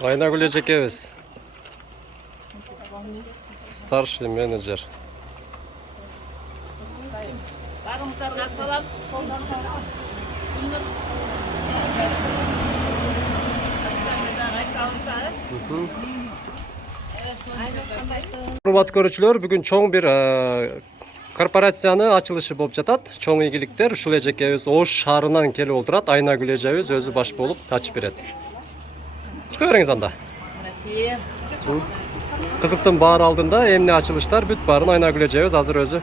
Айнагүл эжекебиз. Старший менеджер. Барыңыздарга салам. Урматтуу көрүүчүлөр, бүгүн чоң бир корпорацияны ачылышы болуп жатат. Чоң ийгиликтер ушул эжекебиз Ош шаарынан келип олтурат. Айнагүл эжебиз өзү баш болуп ачып берет. Чыга бериңиз анда. Кызыктын баары алдында эмне ачылыштар бүт баарын Айнагүл эжебиз азыр өзү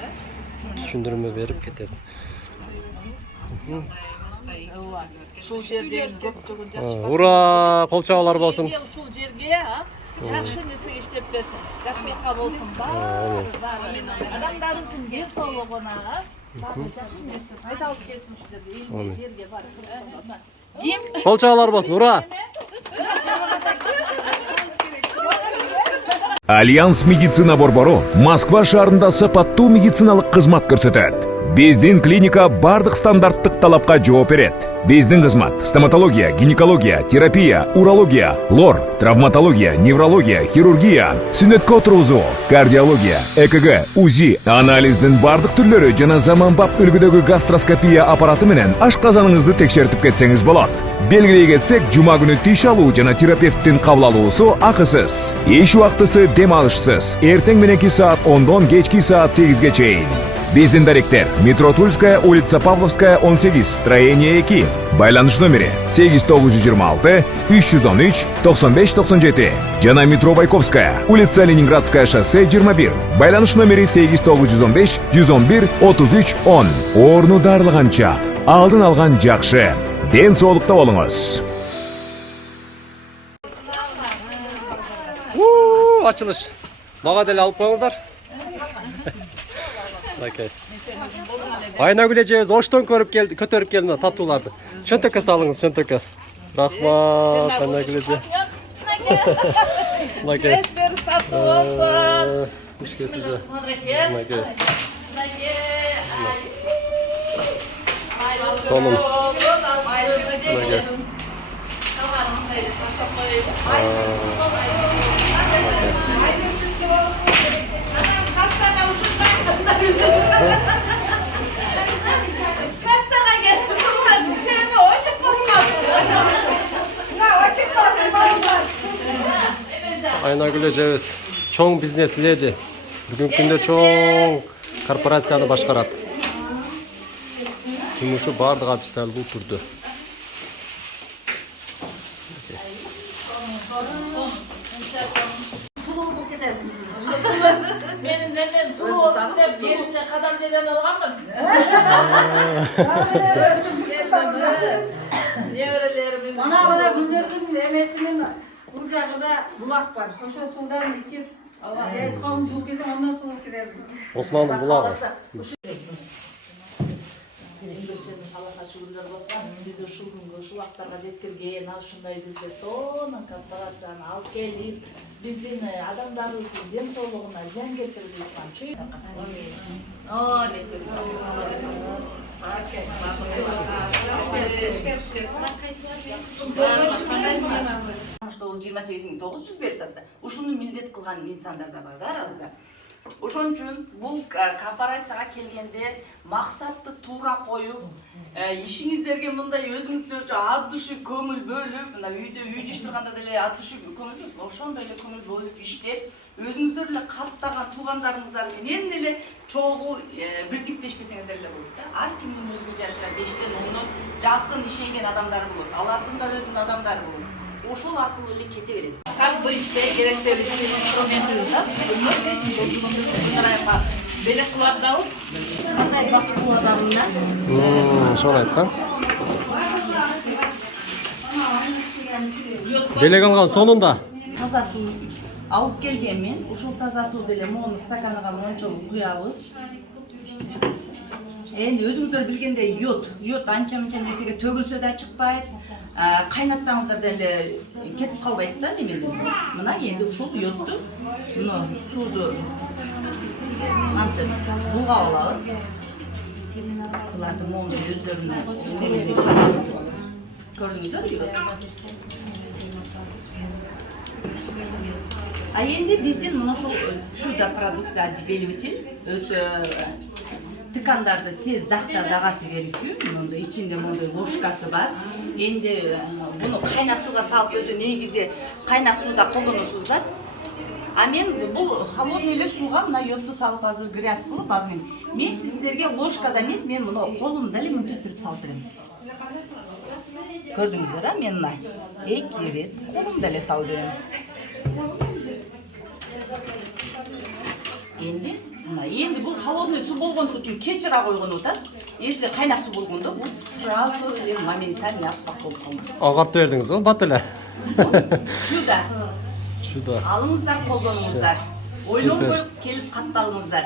түшүндүрмө берип кетет. Ушул жердеги көптөгөн жакшы. Ура, кол чабуулар болсун. Ушул жерге жакшы нерсе иштеп берсин. Жакшылыкка болсун. Адамдарыбыздын ден соолугуна жакшы нерсе пайда алып келсин ушул жерге бар. Ким? Кол чабуулар болсун. Ура! Альянс медицина борбору Москва шаарында сапаттуу медициналык кызмат көрсөтөт. Биздин клиника бардык стандарттык талапка жооп берет. Биздин кызмат стоматология, гинекология, терапия, урология, лор, травматология, неврология, хирургия, сүнөткө отургузуу, кардиология, ЭКГ, УЗИ, анализдин бардык түрлөрү жана заманбап үлгүдөгү гастроскопия аппараты менен ашказаныңызды текшертип кетсеңиз болот. Белгилей кетсек, жума күнү тиш алуу жана терапевттин кабыл алуусу акысыз. Эч убактысы дем алышсыз. Эртең мененки саат 10дон кечки саат 8ге чейин. Биздин даректер: метро Тульская, улица Павловская, 18, строение 2. Байланыш номери 8926 313 9597. Жана метро Байковская, улица Ленинградская, шоссе 21. Байланыш номери 8915 111 33 10. Орну дарылганча алдын алган жакшы. Ден соолукта болуңуз. Ачылыш. Мага деле алып коюңуздар. Айнагүл эжебиз Оштон көтөрүп келди татууларды. Чөнтөккө салыңыз, чөнтөккө. Рахмат, Айнагүл эже. Мынакей. Сонун. Айнагүл эжебиз чоң бизнес леди. Бүгүнкү күндө чоң корпорацияны башкарат. Жумушу бардык официалдуу түрдө. Мен сулуу болсун деп жеринде кадам жерден алганмын. Неберелерим. Мана күндөрдүн эмесинин бул жагында булак бар. Ошо суудан ичип, калын суу келсе андан суу киребиз. Османдын булагы. Аллахка шүгүрлөр болсун. Биз ушул күнгө ушул актарга жеткирген, ушундай бизге сонун корпорацияны алып келип, биздин адамдарыбыздын ден соолугуна зыян келтирип жаткан чүй. Что ол 28.900 берді да. Ушуну милдет кылган инсандар да бар да арабызда. Ошон үчүн бул корпорацияга келгенде максатты туура коюп, ишиңиздерге мындай өзүңүздөрчө ат души көңүл бөлүп, мына үйдө үй жыштырганда деле ат души көңүл бөлүп, ошондой эле көңүл бөлүп иштеп, өзүңүздөр эле каттаган туугандарыңыздар менен эле чогуу биртиктешкесеңиздер эле болот да. Ар кимдин өзгө жаша 5тен 10дон жакын ишенген адамдары болот. Алардын да өзүнүн адамдары болот. Ошол аркылуу эле кете берет. Как бы иште керектүү инструментибиз да. Белек кылып атабыз. Кандай бактылуу адаммын да. Ошону айтсаң. Белек алган сонунда. Таза суу алып келгенмен, ушул таза сууду эле мону стаканга мончолуп куябыз. Энди өзүңүздөр билгендей йод анча-мынча нерсеге төгүлсө да чыкпайт. Кайнатсаңыздар деле кетип калбайт да немеден. Мына энди ушул йодду, мына сууду антып булгап алабыз. Буларды мону өздөрүнүн Көрдүңүздөр. А енді бізден мына шуда продукция отделитель өтө тыкандарды тез дактарды агартып берүүчү. Мындай ичинде мындай ложкасы бар. Енді буну кайнак сууга салып өзү негизи кайнак сууда колдоносуздар. А мен бул холодный эле сууга мына йодду салып азыр грязь кылып азыр мен сиздерге ложкада эмес, мен мына колумда эле мынтип салып берем. Көрдүңүздөр, а мен мына 2 рет колумда эле салып берем. Енді бұл холодный су болгондугу үчүн кечира койгон атат. Если кайнак су болгондо бул сразу эле моментально аппак болуп калат. Агартып бердиңиз го, бат эле. Чуда. Алыңыздар, колдонуңуздар. Ойлонбой келип катталыңыздар.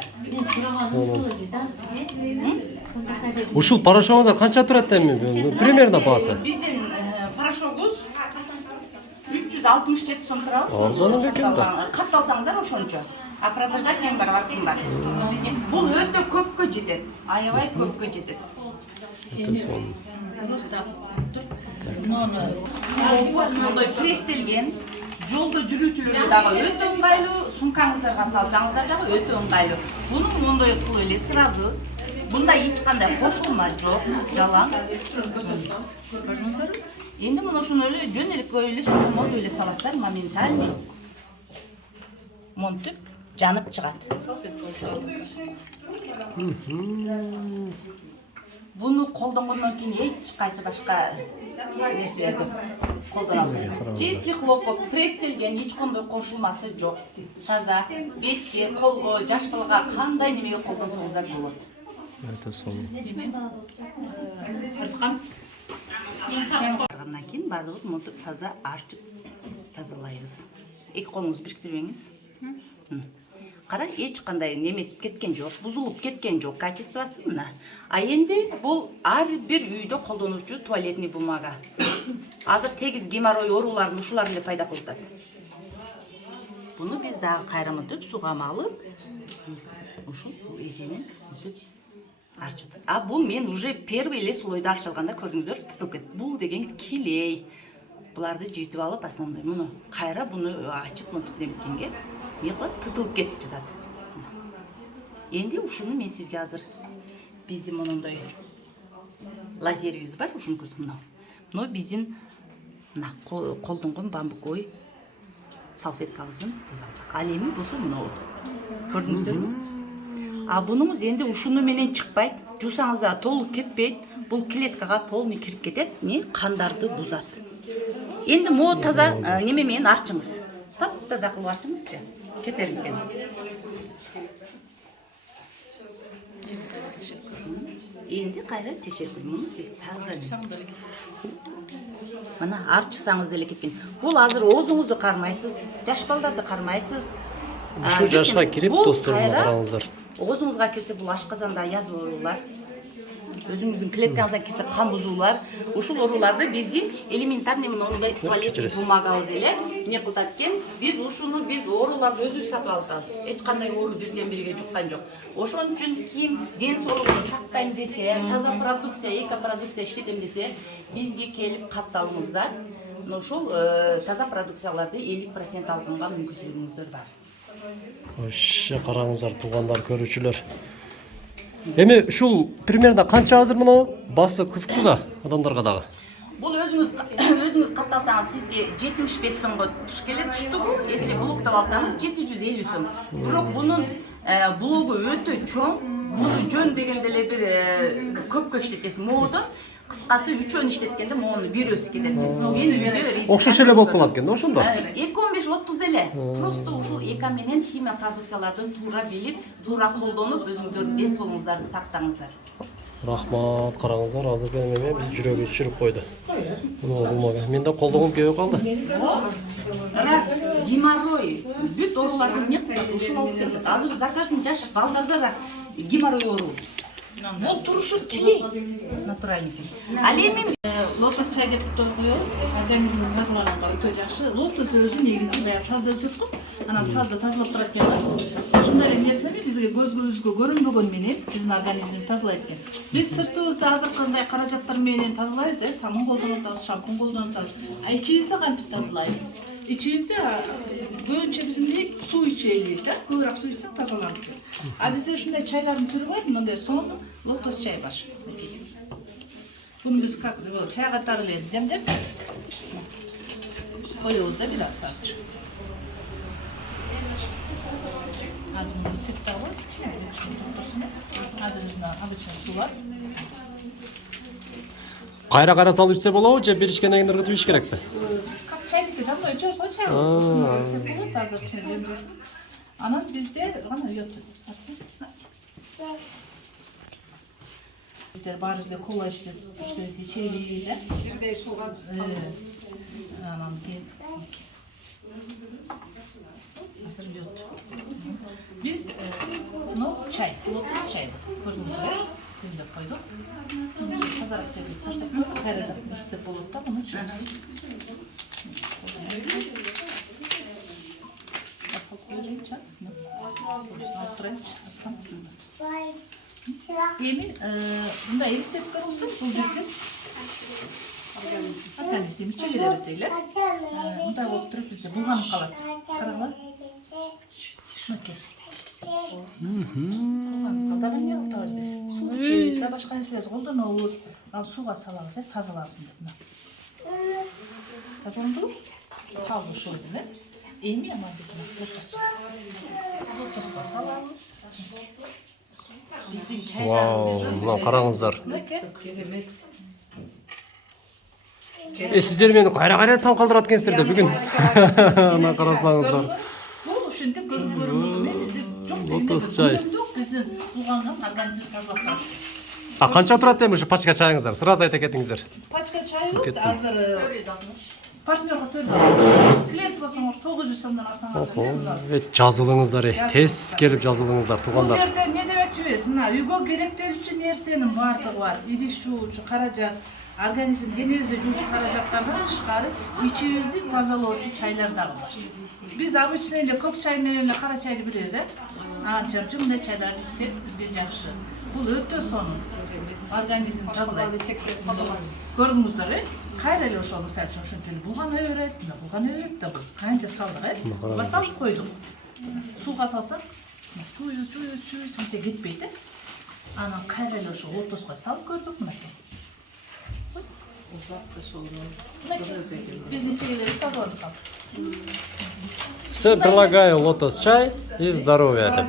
Ушул порошогуңуздар канча турат эми? Примерно баасы. Биздин порошогубуз 367 сом турат. Арзан экен да. Катталсаңыздар ошончо. А продажда тең бар, кымбат. Бул өтө көпкө жетет. Аябай көпкө жетет. Мындай престелген, жолдо жүрүүчүлөргө дагы өтө ыңгайлуу, сумкаңыздарга салсаңыздар дагы өтө ыңгайлуу. Мунун мондой кылып эле сразу, бунда эч кандай кошулма жок, жалаң. Эndi мына ушуну эле жөн эле суммалуу эле саласыздар, моментально. Монтип жанып чыгат. Буну колдонгондон кийин эч кайсы башка нерселерди колдонасыз. Чистый хлопок, престелген, эч кандай кошулмасы жок. Таза бетке, колго, жаш балага кандай немеге колдонсоңуздар болот. Өтө сонун. Андан кийин баардыгыбыз монтип таза ачып тазалайбыз. Эки колуңузду бириктирбеңиз. Кара, эч кандай неметип кеткен жок, бузулуп кеткен жок, качествосы мына. А энди бул ар бир үйдө колдонуучу туалетный бумага. Азыр тегиз геморрой ооруларын ушулар эле пайда кылып атат. Буну биз дагы кайра мынтип сууга малып, ушул эженин мынтип арчып атат. А бул мен уже первый эле слойду арчылганда көрдүңүздөр, тытылып кетти. Бул деген килей. Буларды жыйтып алып, асандай муну кайра буну ачып мынтип неметкенге не кылат, тытылып кетип жатат. Энди ушуну мен сизге азыр биздин монундай лазерибиз бар, ушуну көрсөтөм мына. Мына биздин мына колдонгон бамбуковый салфеткабыздын тазалык. Ал эми болсо мына көрдүңүздөрбү? А бунуңуз энди ушуну менен чыкпайт, жуусаңыз да толук кетпейт. Бул клеткага полный кирип кетет, не кандарды бузат. Энди мо таза неме менен арчыңыз. Тап таза кылып арчыңызчы. Кетеринкен. Энди кайра текшерип муну сиз таза. Мына арчысаңыз деле кетпейт. Бул азыр оозуңузду кармайсыз, жаш балдарды кармайсыз. Ушу жашка кирип досторумга караңыздар. Оозуңузга кирсе бул ашказанда язып оорулар. Өзүңүздүн клеткаңыздан кирсе кан бузуулар. Ушул ооруларды биздин элементарный мындай туалетный бумагабыз эле не кылат экен. Биз ушуну ооруларды өзүбүз сатып алабыз. Эч кандай оору бирден бириге жуккан жок. Ошон үчүн ким ден соолугун сактайм десе, таза продукция, экопродукция иштетем десе, бизге келип катталыңыздар. Ошол таза продукцияларды 50% алганга мүмкүнчүлүгүңүздөр бар. Вообще караңыздар, туугандар, көрүүчүлөр. Эми ушул примерно канча азыр мына басы кызыктуу да адамдарга дагы. Бул өзүңүз катталсаңыз сизге 75 сомго туш келет, туштугу. Если блоктоп алсаңыз 750 сом. Бирок бунун блогу өтө чоң. Муну жөн дегенде эле бир көпкө иштетесиз. Моодон кыскасы 3 иштеткенде моуну бир өсүп кетет. Мен үйдө окшош эле болуп калат экен да ошондо. 2-15-30 эле. Просто ушул эко менен химия продукциялардын туура билип, туура колдонуп, өзүңүздөрдүн ден соолугуңуздарды сактаңыздар. Рахмат, караңыздар, азыр эми биз жүрөгүбүз чүрүп койду. Мына мен да колдогум көбөйүп калды. Рак, геморрой, бүт ооруларды эмне кылат, ушул алып келет. Азыр за каждым жаш балдарда рак, геморрой оору. Бул турушу килей натуральный. Ал эми лотос чай деп коебуз. Организмди тазалаганга өтө жакшы. Лотос өзү негизи баягы сазды өсөт го. Анан сазды тазалап турат экен да. Ошондой эле нерсени бизге көзгөбүзгө көрүнбөгөн менен биздин организмди тазалайт экен. Биз сыртыбызды азыркындай каражаттар менен тазалайбыз да, самун колдонуп атабыз, шампунь колдонуп атабыз. А ичибизди кантип тазалайбыз? Ичибизде көбүнчө биздин суу ичели да, көбүрөөк суу ичсек тазаланат. А бизде ушундай чайлардын түрү бар, мындай сонун лотос чай бар. Буну биз как чай катары эле демдеп коебуз да бир аз азыр. Азыр мына рецепт бар, азыр мына обычный суу бар. Кайра салып ичсе болобу же бир ичкенден кийин ыргытып ич керекпи? Как чайники давно ичебиз го чай. Болот азыр чайлаймыз. Анан бизде гана йот. Баарыбызга кола иштебиз, ичебиз, Бирдей сууга анан кийин азыр йот. Биз чай, лотос чай. Көрдүңүзбү? Демдеп койдук. Таза жерге таштап коюп, кайра жакып ичсек болот да, муну чай. Эми мындай элестетип көрүңүздөр, бул биздин организм иче беребиз дейле. Мындай болуп туруп бизде булганып калат. Карагыла. Мынакей. Булганып калды. Эмне кылабыз биз? Суу ичебиз, башка нерселерди колдонобуз. Ал сууга салабыз, тазалансын деп. Тазаландыбы? Калды ошол эле. Эми ана биз лотоско салабыз. Вау, мына караңыздар. Сиздер мени кайра таң калтырат экенсиздер да бүгүн. Ана карасаңыздар. Бул ушинтип көзгө көрүнбөгөн мен бизде жок. Лотос чай. Биздин булганган организм тазалап турат. А канча турат эми ушу пачка чайыңыздар? Сразу айта кетиңиздер. Пачка чайыбыз азыр партнерга 400. Клиент болсоңуз 900 сомдон алсаңар. Жазылыңыздар, тез келип жазылыңыздар Бул туугандар. жерде эмне демекчибиз? Мына үйгө керектелүүчү нерсенин баардыгы бар. Идиш жуучу, каражат, организм денебизди жуучу каражаттардан тышкары ичибизди тазалоочу чайлар дагы бар. Биз обычный эле көк чай менен эле кара чайды билебиз, Анча мындай чайларды ичсек бизге жакшы. Бул өтө сонун. Организм тазалайт. Көрдүңүздөр, кайра эле ошол мисалы үчүн ушинтип булган өбөрөт, булган өбөрөт да бул. Канча салдык, басалып койдук. Сууга салсак, чуюз анча кетпейт. Анан кайра эле ошол лотоско салып көрдүк мынакей. Биздин чегелерибиз тазаланып калды. Все предлагаю лотос чай и здоровья деп.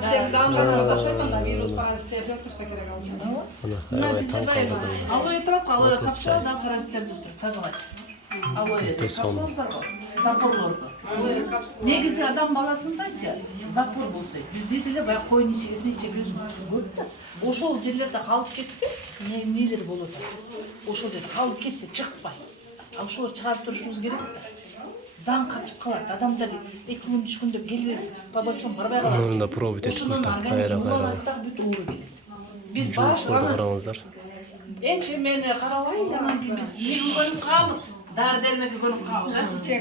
вирус паразиттерди өлтүрсө керек ал. Мына бизде алоэ турат, алоэ капсула да паразиттерди тазалайт. Алоэ капсуласы бар го, запорлорду. Негизи адам баласындачы запор болсо, бизде деле баягы койдун ичегесине чебиз көп да. Ошол жерлерде калып кетсе, эмнелер болот? Ошол жерде калып кетсе чыкпай. Ошол чыгарып турушубуз керек да. Заң катып калат. Адамдар 2 күн 3 күндө келбей, по большому барбай калат. Мында пробовать этип көрдүм. Кайра. Бүт ууру келет. Биз Башкаларды караңыздар. Эч эмени карабай, анан кийин биз ийгин көрүп калабыз. Дары делмекке көрүп калабыз,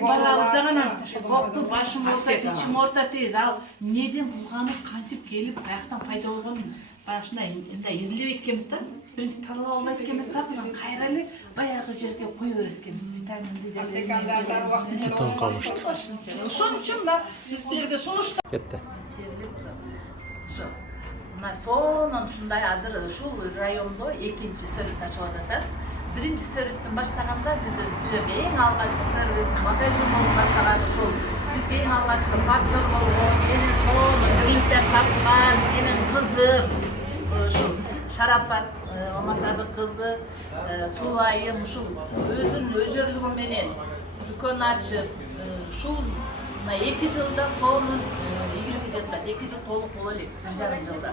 барабыз дагы бокту башым орта, ичим орта тез. Ал эмнеден булганып кантип келип, каяктан пайда болгонун башында мындай изилдеп экенбиз да. Биринчи тазалап албайт экенбиз да, анан кайра эле баягы жерге кое берет экенбиз. Витаминди Декандар убактынча Таң калышты. Ошон үчүн мына биз силерге сунуштап Кетти. мына сонун ушундай азыр ушул райондо 2-чи сервис ачылып атат. 1-чи сервистин баштаганда биздер силерге эң алгачкы сервис магазин болуп баштаган ушул бизге эң алгачкы партнер болгон, менин сонун бирликтен тапкан, менин кызым ушул Шарапат Омасады кызы Сулайым ушул өзүнүн өжөрлүгү менен дүкөн ачып ушул 2 жылда сонун ийгиликке жеткен. 2 жыл толук боло элек, 1,5 жылда.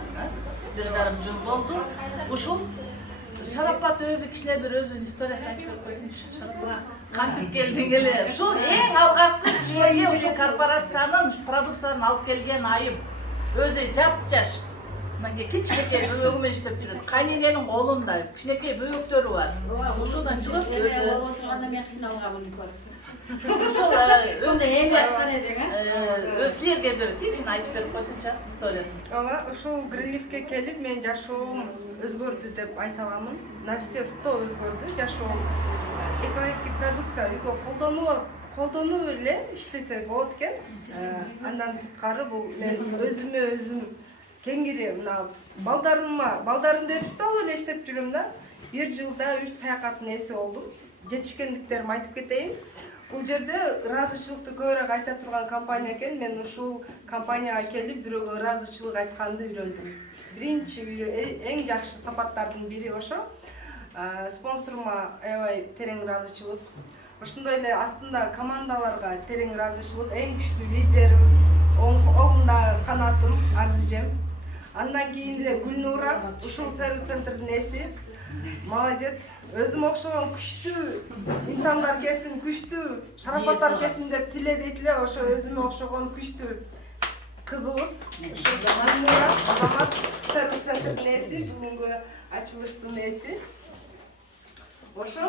1,5 жыл болду. Ушул Шарапат өзү кичине бир өзүнүн историясын айтып койсунчу. Шарапат кантип келдиң эле? Ушул эң алгачкы силерге ушул корпорациянын продукцияларын алып келген айым. Өзү жапжаш. Анан кийин кичинекей бөбөгүмөн иштеп жүрөт. Кайнененин колунда кичинекей бөбөктөрү бар. Ошодон чыгып өзү Отырганда мен кыйналганмын көрүп. ошол өзү Эң ачкан эдиң, силерге бир кичине айтып берип койсунчу историясын. Ооба, ушул Грилевке келип мен жашоом өзгөрдү деп айта аламын. На все 100 өзгөрдү жашоом. Экологический продукция үйгө колдонуп эле иштесек болот экен. Андан сырткары бул мен өзүмө өзүм кеңири мына балдарымды эшитип алып эле иштеп жүрөм да. Бир жылда 3 саякаттын ээси болдум. Жетишкендиктеримди айтып кетейин. Бул жерде ыраазычылыкты көбүрөөк айта турган компания экен. Мен ушул компанияга келип бирөөгө ыраазычылык айтканды үйрөндүм. Биринчи эң жакшы сапаттардын бири ошо. Спонсорума аябай терең ыраазычылык. Ошондой эле астында командаларга терең ыраазычылык, эң күчтүү лидерим, оңундагы канатым Арзыжем. Андан кийин эле Гүлнура, ушул сервис центрдин ээси. Молодец. Өзүм окшогон күчтүү инсандар келсин, күчтүү шарапаттар келсин деп тиледик эле, ошо өзүмө окшогон күчтүү кызыбыз. Ошо Гүлнура, Азамат сервис центрдин ээси, бүгүнкү ачылыштын ээси. Ошо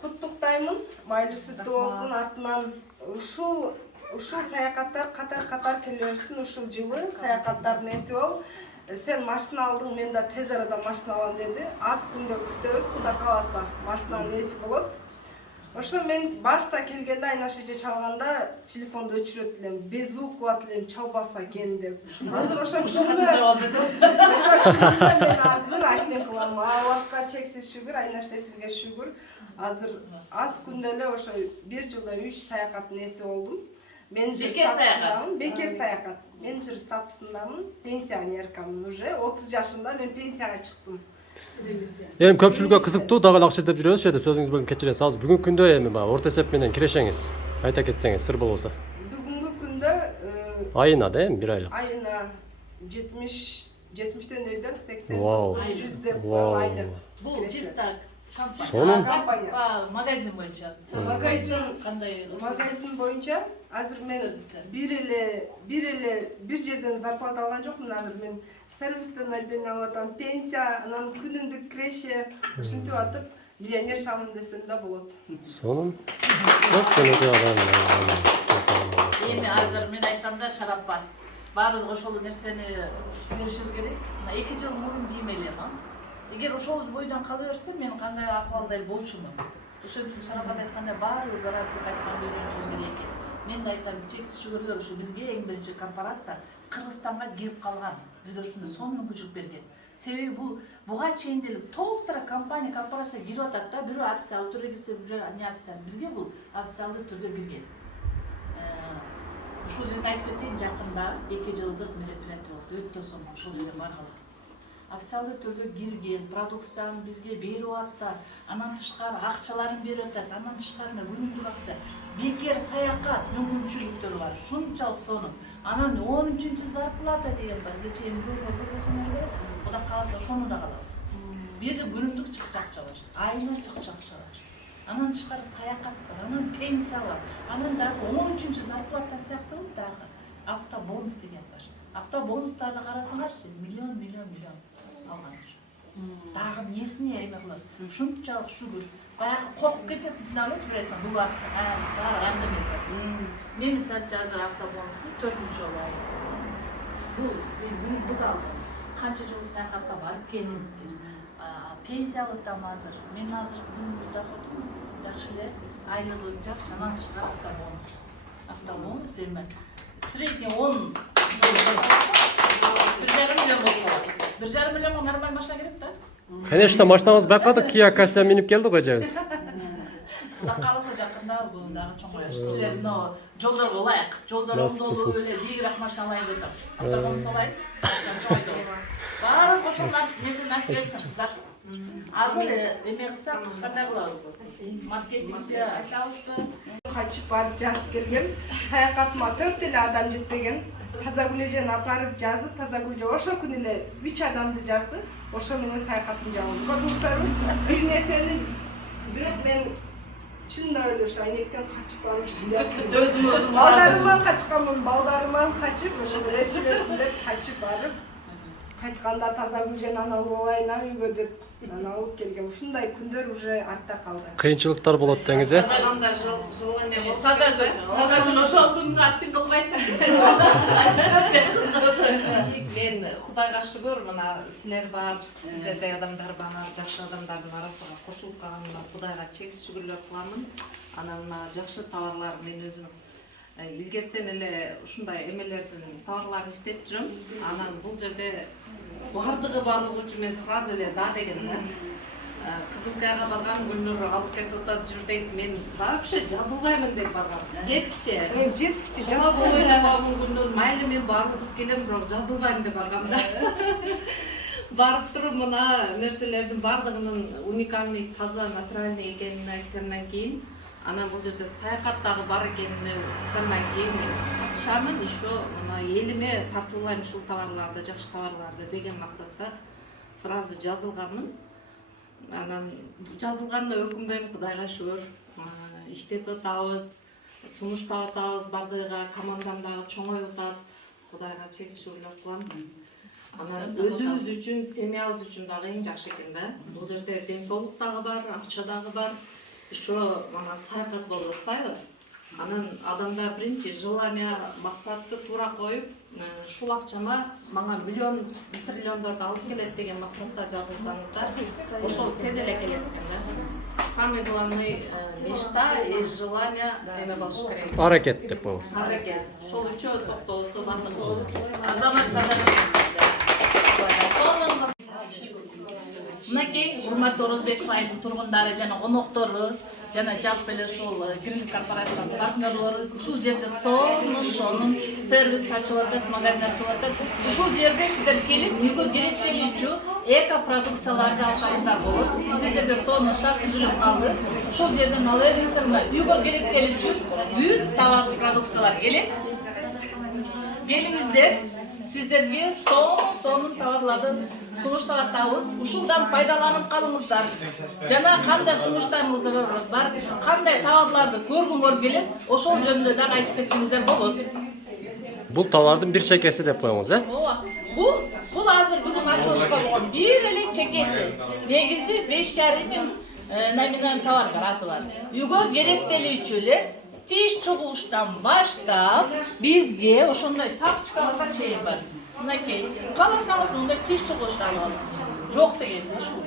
куттуктаймын. Майлуу сүттүү болсун, артынан ушул саякаттар катар келе берсин. Ушул жылы саякаттардын ээси бол. Сен машина алдың, мен да тез арада машина алам деди. Аз күндө күтөбүз, Кудай кааласа машинанын ээси болот. Ошо мен башта келгенде Айнаш эже чалганда телефонду өчүрөт элем, беззвук кылат элем, чалбаса экен деп. Азыр ошо күнүмө мен азыр айтын кылам. Аллахка чексиз шүгүр, Айнаш сизге шүгүр. Азыр аз күндө эле ошо бир жылда 3 саякаттын ээси болдум. Бекер саякат. Менеджер статусундамын, пенсионеркамын уже. 30 жашымда мен пенсияга чыктым. Эми көпчүлүккө кызыктуу дагы акча издеп жүрөбүз жерде сөзүңүз бөлүп кечиресиз. Азыр бүгүнкү күндө эми баягы орто эсеп менен кирешеңиз айта кетсеңиз сыр болбосо. Бүгүнкү күндө Айына да эми бир айлык. айына 70-тен өйдө 80 100 деп айлык. Бул чисто Сонун магазин боюнча. Магазин боюнча азыр мен бир жерден зарплата алган жокмун. Азыр мен сервистен отдельно алып атам, пенсия, анан күнүмдүк креше ушинтип атып миллионер шамын десем да болот. Сонун. Эми азыр мен айтам да шарап бар. Баарыбызга ошол нерсени беришибиз керек. 2 жыл мурун киймелем. Эгер ошол бойдон кала берсе, мен кандай акыбалда болчумун. Ошол үчүн шарапат айтканда баарыбыз ыраазычылык айтканды үйрөнүшүбүз керек экен. Мен да айтам, чексиз шүгүрлөр ушу бизге эң биринчи корпорация Кыргызстанга кирип калган. Бизге ушундай сонун мүмкүнчүлүк берген. Себеби буга чейин деле толуктура компания, корпорация кирип атат да, бирөө официалдуу түрдө кирсе, бирөө не официалдуу. Бизге бул официалдуу түрдө кирген. Ушул жерде айтып кетейин, жакында 2 жылдык мероприятие болду. Өтө сонун ушул жерде баргыла. Официалдуу түрдө кирген, продукцияны бизге берип атат, анан тышкары акчаларын берип атат, анан тышкары күнүмдүк акча. Бекер саякат мүмкүнчүлүктөр бар. Шунча сонун. Анан 13-чү зарплата деген бар. Кечээ көрбөсөңөр керек. Кудай кааласа ошону да калабыз. Бир күнүмдүк чыкча акчалар, айына чыкча акчалар. Анан тышкары саякат бар, анан пенсия бар. Анан дагы 13-чү зарплата сыяктуу дагы авто бонус деген бар. Авто бонустарды карасаңарчы, миллион алгандар. Дагы несине эме кыласыз? Ушунчалык шүгүр. Баягы коркуп кетесиң, жиналып бересиң, бул вакытта баары рандомер. Мен мисалы азыр авто бонусту 4-чү жолу алдым. Бул күнүмдүк алдым. Канча жолу саякатка барып келдим. Пенсия алатам азыр. Мен азыр күнүмдүк доходум жакшы эле, айлыгым жакшы, анан тышкары авто бонус. Авто бонус эми средний 10 1,5 миллион болуп калат. 1,5 миллионго нормаль машина керек да? Конечно, машинабыз байкадык, Kia Cassia минип келдик эжебиз. Кудай кааласа жакында бул дагы чоңоёбуз. Силер мына жолдорго ылайык. Жолдор оңдолуп эле бийигирээк машина алайын деп атам. Автобус алайын. Чоңойтабыз. Баарыбыз ошол нерсени насип этсин кыздар. Азыр эме кылсак кандай кылабыз? Маркетингге айтабызбы? Качып барып жазып келгем. Саякатыма 4 эле адам жетпеген. Тазагүлежен апарып жазып, Тазагүлже ошо күнү эле 3 адамды жазды. Ошо менен саякатын жабылды. Көрдүңүздөрбү? Бир нерсени бирок мен чындап эле ошо айнектен качып барып Өзүм балдарыман качканмын, балдарыман качып, ошо эрчимесин деп качып барып кайтканда таза гүлжананы алып алайын үйгө деп анан алып келгем. Ушундай күндөр уже артта калды. Кыйынчылыктар болот деңиз э? Тазаганда желание болса таза күн ошол күнгө аттың кылбайсың. мен Кудайга шүгүр мына силер бар, сиздердей адамдар бар, жакшы адамдардын арасына кошулуп калганына Кудайга чексиз шүгүрлөр кыламын. Анан мына жакшы товарлар мен өзүм илгертен эле ушундай эмелердин товарларын иштеп жүрөм. Анан бул жерде барлыгы үчүн мен сразу эле да деген да. Кызылкаяга барган Гүлнур алып кетип атат жүр дейт. Мен вообще жазылбаймын деп баргам. Жеткиче. Жеткиче Жабы ойлобомун Гүлнур, майлы мен барып келем, бирок жазылбайм деп баргам да. Барып туруп мына нерселердин бардыгынын уникальный, таза, натуральный экенин айткандан кийин, анан бул жерде саякат дагы бар экенин айткандан кийин мен катышамын, еще мына элиме тартуулайм ушул товарларды, жакшы товарларды деген максатта сразу жазылганмын. Анан жазылганына өкүнбөйм, Кудайга шүгүр. Иштетип атабыз, сунуштап атабыз, бардыгыга командам дагы чоңоюп атат. Кудайга чексиз шүгүрлөр кылам. Анан өзүбүз үчүн, семьябыз үчүн дагы эң жакшы экен да. Бул жерде ден соолук дагы бар, акча дагы бар. Еще мана саякат болуп атпайбы? Анан адамдар биринчи желание, максатты туура коюп, ушул акчама мага миллион, триллиондорду алып келет деген максатта жазылсаңыздар, ошол тез эле келет экен да. Самый главный мечта и желание эме болуш керек. Аракет деп коебуз. Аракет. Ошол үчөө токтоосу бардыгы. Мынакей урматтуу Орозбеков айылынын тургундары жана коноктору жана жалпы эле ушул Грин корпорациянын партнерлору ушул жерде сонун сервис ачып атат, магазин ачып атат. Ушул жерде сиздер келип үйгө керектелүүчү эко продукцияларды алсаңыздар болот. Сиздерде сонун шарт түзүлүп калды. Ушул жерден ала бериңиздер, үйгө керектелүүчү бүт товар продукциялар келет. Келиңиздер, сиздерге сонун товарларды сунуштап атабыз. Ушулдан пайдаланып калыңыздар. Жана кандай сунуштарыңыз бар, кандай товарларды көргүңөр келет, ошол жөнүндө дагы айтып кетсеңиздер болот. Бул товардын бир чекеси деп коюңуз э? Бул азыр бүгүн ачылышка болгон бир эле чекеси. Негизи 5,5 миң номинал товар бар, аты бар. Үйгө керектелүүчү эле тиш чугуштан баштап бизге ошондой тапчкаларга чейин бар. Мынакей, кааласаңыз мындай тиш чугуш алып алыңыз. Жок дегенде ушул.